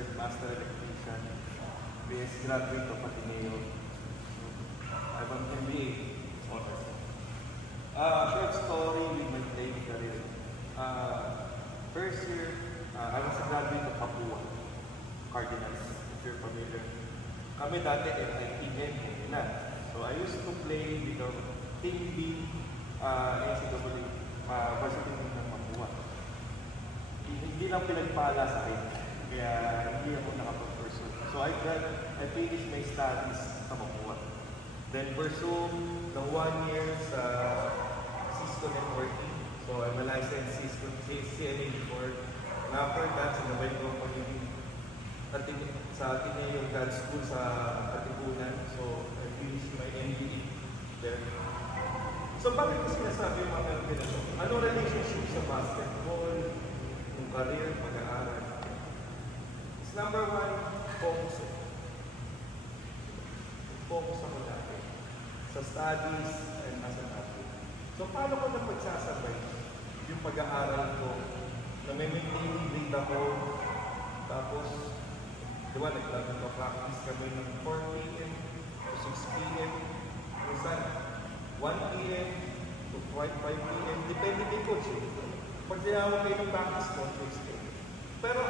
registered master electrician, BS graduate of Ateneo. I have an MBA honors. Short story with my playing career. First year, I was a graduate of Papua Cardinals, if you're familiar. Kami dati NITN, na. So I used to play with the Team B NCAA varsity team ng Papua. Hindi lang pinagpala sa akin, kaya hindi ako nakapag-pursue. So I finished my studies sa Papua. Then pursue ng 1 year sa Cisco Networking. So I'm a licensed Cisco CNA before. And after that, sinabay ko ako sa Ateneo Grad School sa Katipunan. So I finished my MBA there. So bakit ko sinasabi yung mga ganito? Anong relationship sa basketball, yung career, pag-aaral? It's number one, focus. Focus ako dati sa studies and as an athlete. So paano ko napagsasabay yung pag-aaral ko na may maintaining grade ako, tapos diba nagpractice kami ng 4 p.m. to 6 p.m. minsan 1 p.m. to 5 p.m. Depende kay coach. Pag tinawag kayo ng practice mo, next day. Pero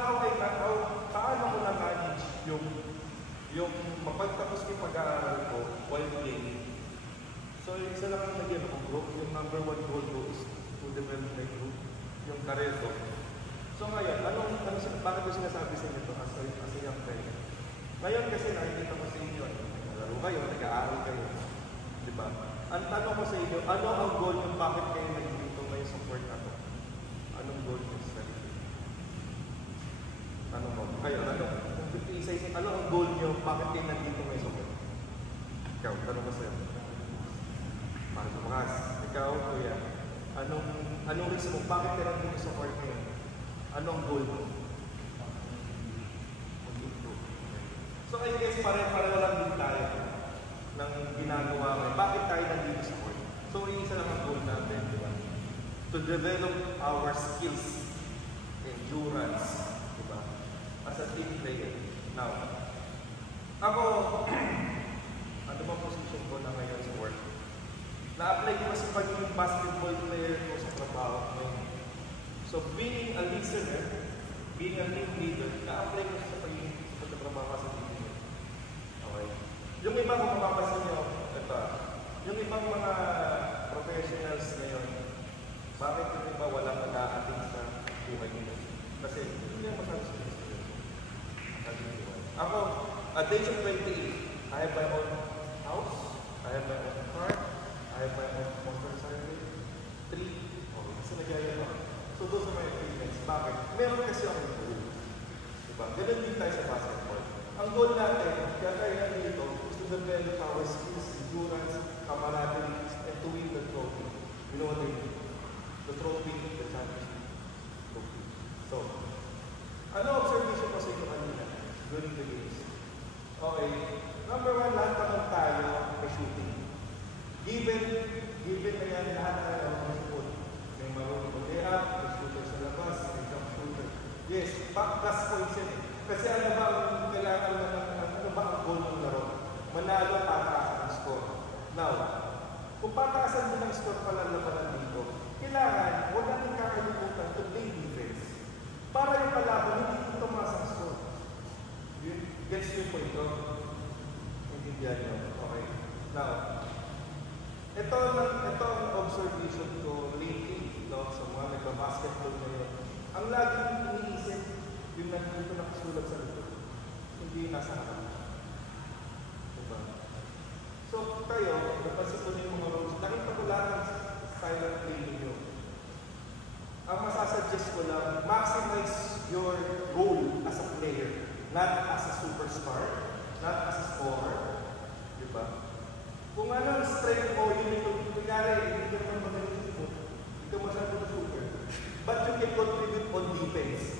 paano ko na-manage yung mapagtapos yung pag-aaral ko while playing? So, isa lang ang nagyan ako group. Yung number 1 goal ko is to develop my group, yung career ko. So ngayon, bakit ko sinasabi sa inyo ito as a young player? Ngayon kasi nakikita ko sa inyo, nalaro kayo, nag-aaral kayo. Diba? Ang tanong ko sa inyo, ano ang goal nyo? Bakit kayo nandito ngayon sa court na to? Anong goal nyo sa sarili? Tanong ko. Kayo, kung isa-isa, ano ang goal nyo? Bakit kayo nandito ngayon sa court? Ikaw, tanong ko sa'yo. Bakit bukas? Ikaw, kuya. Anong reason mo? Bakit kayo nandito sa court ngayon? Anong goal mo? So I guess pare-pareho lang din tayo ng ginagawa ngayon. Bakit tayo nandito sa court? So isa lang ang goal natin, di ba? To develop our skills, endurance, di ba? As a team player. Now, ako, ano ba position ko na ngayon sa work? Na-apply ko sa pagiging basketball player ko sa trabaho ngayon. So being a listener, being a team leader, na-apply ko sa pagiging pagkatrabaho sa team leader. Okay. Yung ibang kung mapapasin nyo, ito, yung ibang mga professionals ngayon, bakit yung iba walang nag-a-attend sa buhay nila? Kasi hindi yung masabi sa buhay. Ako, at the age of 28, I have my own house, I have my own car, I have my own motorcycle, 3, okay, kasi nagyaya ko. So those are my achievements. Bakit? Meron kasi akong goal. Diba? Ganun din tayo sa basketball. Ang goal natin, kaya tayo nandito, is to develop our skills, endurance, camaraderie, and to win the trophy. You know what I mean? The trophy, the championship trophy. So, ano observation ko sa inyo kanina during the games? Okay, number 1, lahat naman tayo may shooting. Given na yan, lahat tayo may shoot. May marunong mag-layup, may shooter sa labas, may jump shooter. Yes, plus points yan eh. Kasi ano ba ang goal ng laro? Manalo, pataasan ang score. Now, kung pataasan mo ng score pala labanan dito, kailangan, huwag natin kakalimutan to play defense. Para yung kalaban, hindi tumaas ang score. Gets yung point ko? Intindihan nyo. Okay. Now, ito ang observation ko lately, sa mga nagpa-basketball ngayon. Ang laging iniisip, yung nandito nakasulat sa likod, hindi nasa harap. Diba? So, kayo, napansin ko yung mga rules, nakita ko lahat ng style of play ninyo. Ang masasuggest ko lang, maximize your role as a player, not as a superstar, not as a scorer. Diba? Kung ano ang strength mo, yun yung kunyari, hindi ka naman magaling mo, hindi ka masyadong shooter. But you can contribute on defense.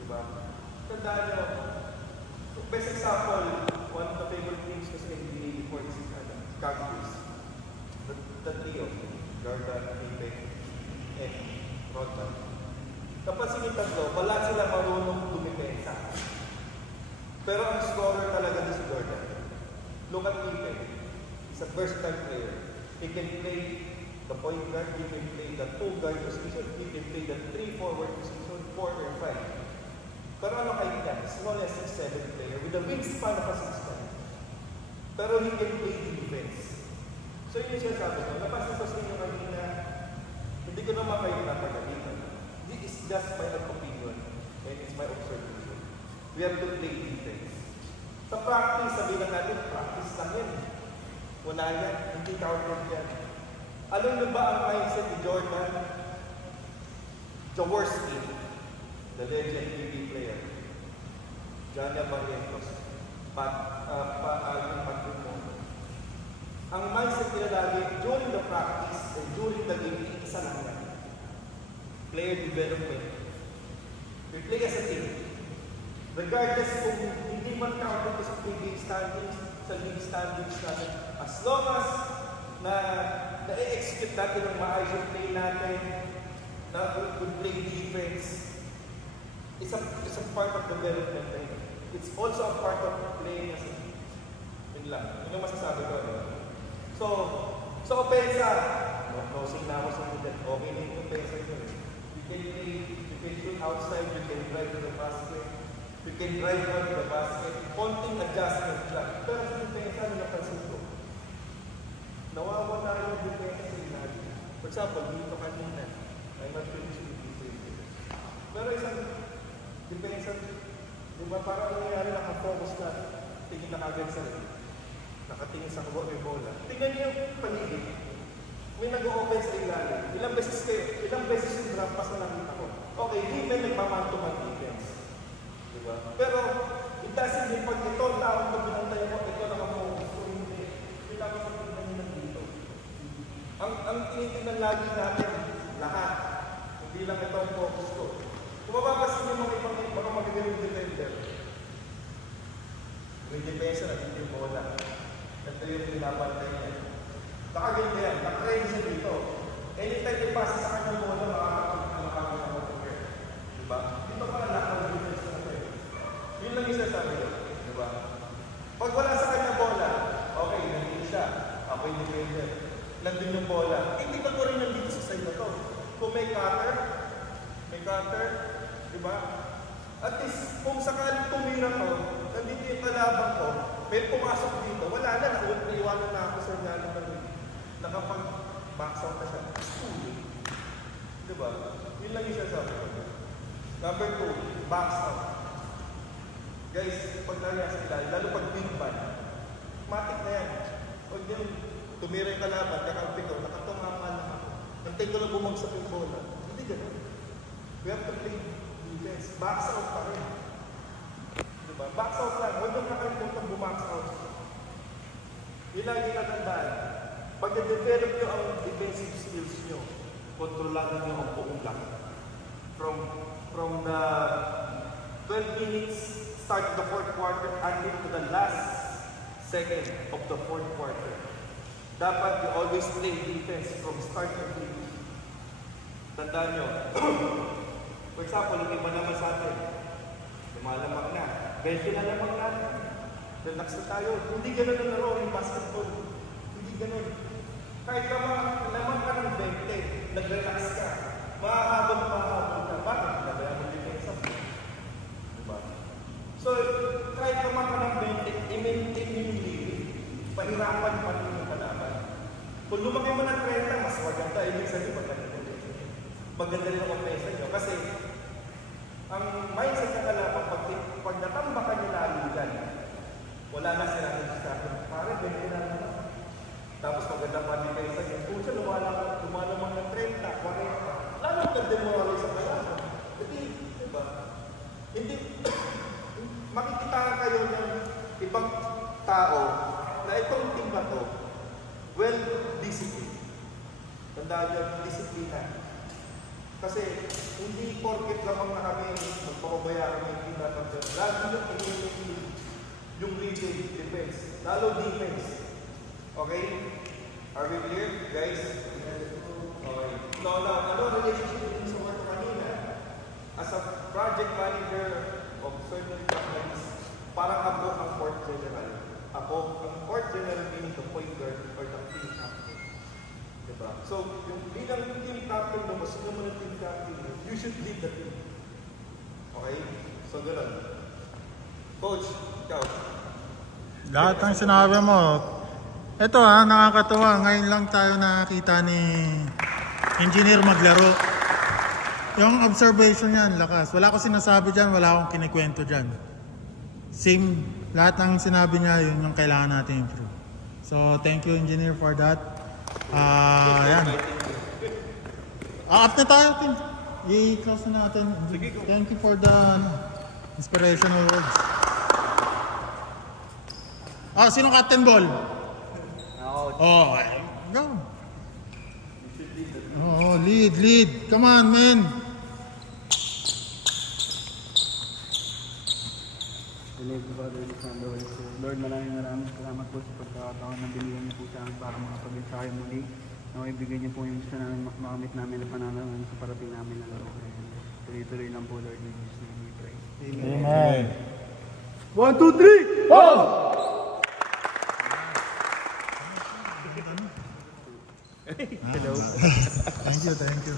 Diba? Tandaan nyo, best example, one of the favorite teams kasi NBA before is Chicago Bulls. The trio, Jordan, Pippen, and Rodman. Kapag sinitan ko, wala sila marunong dumipensa. Pero ang scorer talaga ni si Jordan. Look at Pippen. He's a versatile player. He can play the point guard, he can play the 2 guard position, he can play the 3 forward position, 4 or 5. Pero ano kayo yan? He's only a 6'7 player with a wingspan of a 6'9. Pero he can play defense. So yun yung sinasabi ko. Napansin ko sa inyo kanina, hindi ko naman kayo napagalitan. This is just my opinion and it's my observation. We have to play defense. Sa practice, sabihin lang natin, practice lang yan. Wala yan, hindi counted yan. Alam niyo ba ang mindset ni Jordan? Jaworski, the legend PB player. Janja Barrientos. Ang mindset nila lagi, during the practice and during the game, isa lang yan. Player development. We play as a team. Regardless kung hindi man counted sa PB standings, sa league standings natin, as long as na-execute natin ang maayos yung play natin, na good play defense, it's a part of development. It's also a part of playing as a team. Yun lang. Yun yung masasabi ko. So opensa, closing na ako sa middle. Okay na yung opensa yun. You can play, you can shoot outside, you can drive to the basket, you can drive to the basket. Konting adjustment lang. Pero sa opensa, napansin ko. Nawawala yung depensa sa ilalim. For example, dito kanina, I'm not finishing this. Pero isang depensa, di ba parang nangyayari, nakafocus na, tingin na kagad sa rin. Nakatingin sa kubo may bola. Tingnan niyo yung paligid. May nag-o-open sa ilalim. Ilang beses yung drop pass na nakita ko. Okay, di may nagmamantuman defense. Di ba? Pero, it doesn't mean pag ito, tawag ko binantay mo, ito nakafocus. So, hindi. Kailangan ko tingnan nyo dito. Ang tinitingnan lagi natin, lahat. Hindi lang ito ang focus ko. Kung mapapasin yung mga ibang magagaling defender, may depensa na dito yung bola. Ito yung pinapantay niya. Nakaganyan yan, nakaready siya dito. Anytime ipasa sa kanya bola, makakakita mo ito. Diba? Dito pala naka-defense na ito. Yun lang yung sinasabi ko. Diba? Pag wala sa kanya bola, okay, nandito siya. Ako yung defender. Nandun yung bola. Hindi ko rin nandito sa side na to. Kung may cutter, diba? At least, kung sakaling tumira to, nandito yung kalaban ko, may pumasok dito, wala na, naiwanan na ako sa nyalang ng nakapag-box out na siya. Diba? Yun lang yung sasabi ko. Number 2, box out. Guys, pag nangyari sa ilalim, lalo pag big man, matik na yan. Pag yung tumira yung kalaban, kakampi ko, nakatumama lang ako. Nantay ko lang bumagsak yung bola. Hindi ganun. We have to play defense. Box out pa rin. Diba? Box out lang. Huwag yung nakalimutan bumax out. Yun lang yung natandaan. Pag na-develop nyo ang defensive skills nyo, kontrolanan nyo ang buong lahat. From the 12 minutes start of the 4th quarter until to the last second of the 4th quarter. Dapat you always play defense from start to finish. Tandaan nyo. For example, yung iba naman sa atin, lumalamang na. 20 na lamang natin. Relax na tayo. Hindi ganun ang laro yung basketball. Hindi ganun. Kahit lamang ka ng 20, nag-relax ka. Mahahabol ka. Bakit? Nabayang mo defense mo. Diba? So, kahit lamang ka ng 20, i-maintain yung lead. Pahirapan pa rin yung kalaban. Kung lumaki mo ng 30, mas maganda. Ibig sabihin, maganda rin ang offense nyo. Kasi, ang mindset ng kalaban, pag natambakan nyo lalugan, wala na sila ng starting. Pare, 20 na naman. Tapos magandang ma-defense nyo. Kung siya lumalamang ng 30, 40, lalo nag-demoralize sa kalaban. Hindi, diba? Hindi, makikita ka kayo ng ibang tao na itong team na to, well-disciplined. Tandaan nyo, disiplina. Kasi hindi porket lamang na kami magpakabayaan ng team natin. Lalo yung retail defense. Lalo defense. Okay? Are we clear, guys? Okay. Now, ano relationship din sa work kanina? As a project manager of certain companies, parang ako ang court general. Ako, ang court general meaning the point guard or the team captain. Diba? So, yung bilang team captain mo, sino mo ng team captain mo, you should lead the team. Okay? So, gano'n. Coach, ikaw. Lahat ng sinabi mo, ito nakakatuwa. Ngayon lang tayo nakakita ni Engineer maglaro. Yung observation niyan, lakas. Wala ko sinasabi dyan, wala akong kinikwento dyan. Same, lahat ng sinabi niya, yun yung kailangan natin improve. So, thank you Engineer for that. Yan. Up na tayo, team. I-close na natin. Thank you for the inspirational words. Sinong captain ball? Go. Lead. Come on, man. Lord, maraming salamat po sa pagkakataon na binigyan niyo po sa amin para makapag-ensayo muli. Na ibigay niyo po yung gusto namin makamit namin na pananaman sa parating namin na laro. Tuloy-tuloy lang po, Lord. In Jesus' name we pray. Amen. 1, 2, 3! Oh! Thank you.